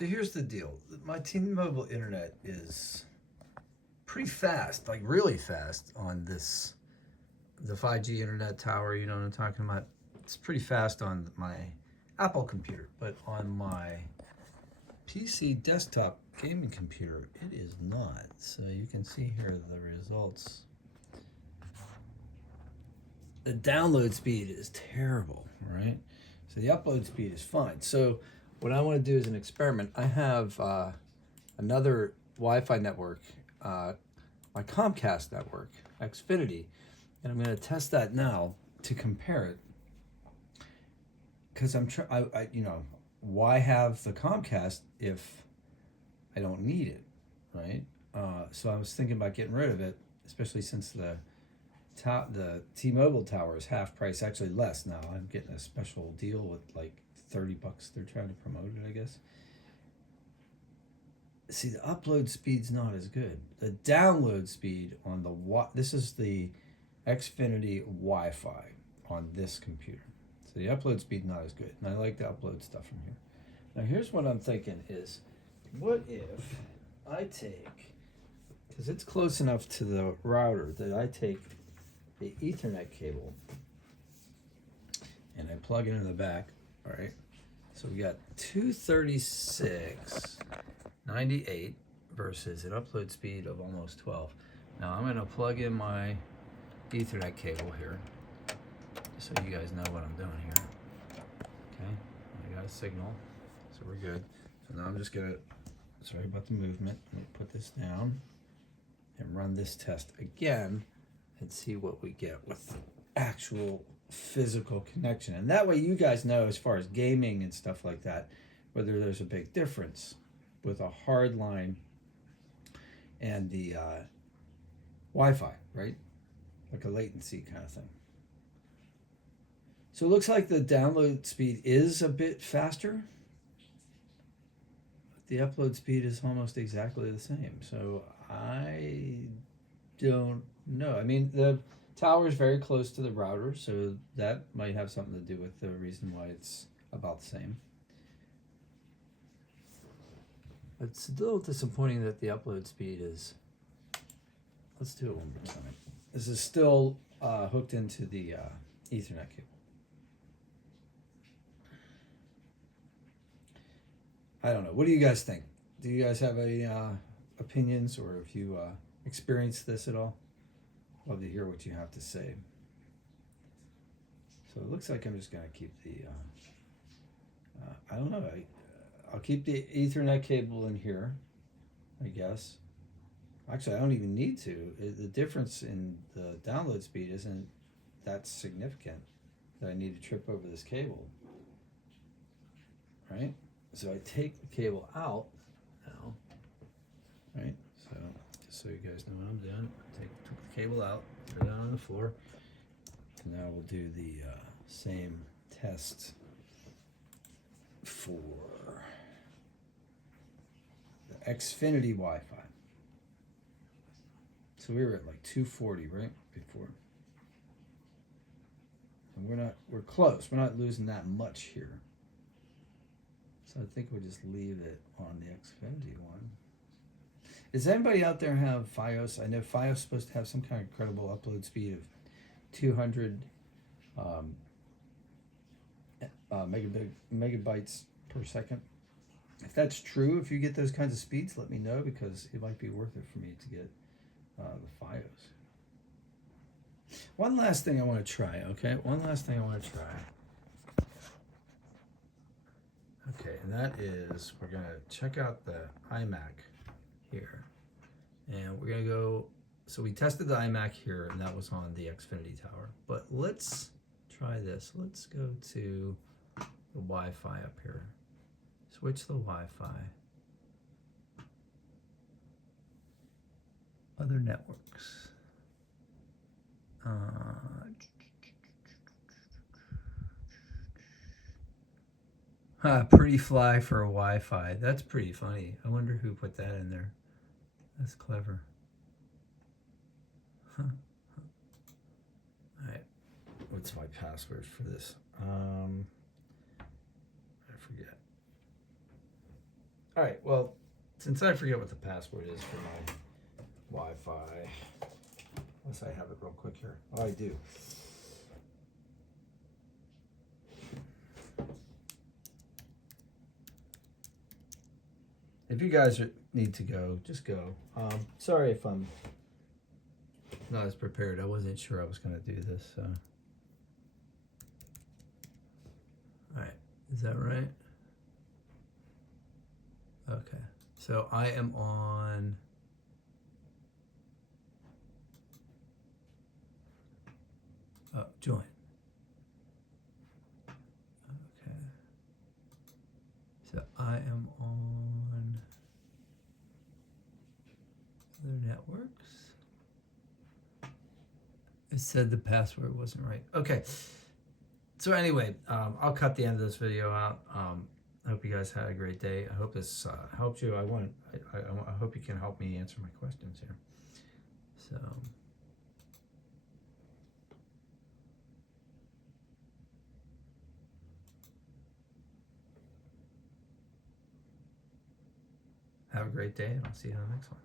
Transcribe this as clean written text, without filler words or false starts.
So here's the deal. My T-Mobile internet is pretty fast, like really fast on this, the 5G internet tower, you know what I'm talking about? It's pretty fast on my Apple computer, but on my PC desktop gaming computer, it is not. So you can see here the results. The download speed is terrible, right? So the upload speed is fine. So what I want to do is an experiment. I have another Wi-Fi network, my Comcast network, Xfinity, and I'm going to test that now to compare it. Because why have the Comcast if I don't need it, right? So I was thinking about getting rid of it, especially since the T-Mobile tower is half price, actually less now. I'm getting a special deal with like $30. They're trying to promote it, I guess. See, the upload speed's not as good. The download speed on this is the Xfinity Wi-Fi on this computer. So the upload speed not as good. And I like to upload stuff from here. Now here's what I'm thinking is, what if I take, because it's close enough to the router that I take the Ethernet cable and I plug it in the back, all right? So we got 236.98 versus an upload speed of almost 12. Now I'm gonna plug in my Ethernet cable here, so you guys know what I'm doing here. Okay, I got a signal, so we're good. So now I'm just gonna, sorry about the movement, let me put this down and run this test again and see what we get with actual physical connection. And that way you guys know, as far as gaming and stuff like that, whether there's a big difference with a hard line and the Wi-Fi, right? Like a latency kind of thing. So it looks like the download speed is a bit faster, but the upload speed is almost exactly the same. So I don't know. I mean, the tower is very close to the router, so that might have something to do with the reason why it's about the same. It's a little disappointing that the upload speed is, let's do it one more time. This is still hooked into the Ethernet cable. I don't know. What do you guys think? Do you guys have any opinions, or if you experienced this at all? Love to hear what you have to say. So it looks like I'm just going to keep the, I don't know, I'll keep the Ethernet cable in here, I guess. Actually, I don't even need to. The difference in the download speed isn't that significant that I need to trip over this cable, right? So I take the cable out now, right? So just so you guys know what I'm doing, took the cable out, put it on the floor. And now we'll do the same test for the Xfinity Wi-Fi. So we were at like 240, right, before. And we're close. We're not losing that much here. So I think we'll just leave it on the Xfinity one. Does anybody out there have Fios? I know Fios is supposed to have some kind of incredible upload speed of 200 megabytes per second. If that's true, if you get those kinds of speeds, let me know, because it might be worth it for me to get the Fios. One last thing I want to try, okay? One last thing I want to try. Okay, and that is, we're going to check out the iMac here. And we're going to go, so we tested the iMac here, and that was on the Xfinity tower. But let's try this. Let's go to the Wi-Fi up here. Switch the Wi-Fi. Other networks. Pretty fly for a Wi-Fi. That's pretty funny. I wonder who put that in there. That's clever. Huh. All right. What's my password for this? I forget. All right, well, since I forget what the password is for my Wi-Fi, unless I have it real quick here. Oh, I do. If you guys need to go, just go. Sorry if I'm not as prepared. I wasn't sure I was going to do this. So. All right, is that right? Okay, so I am on join. Okay, so I am on other networks. It said the password wasn't right. Okay, so anyway, I'll cut the end of this video out. I hope you guys had a great day. I hope this helped you. I hope you can help me answer my questions here. So. Have a great day, and I'll see you on the next one.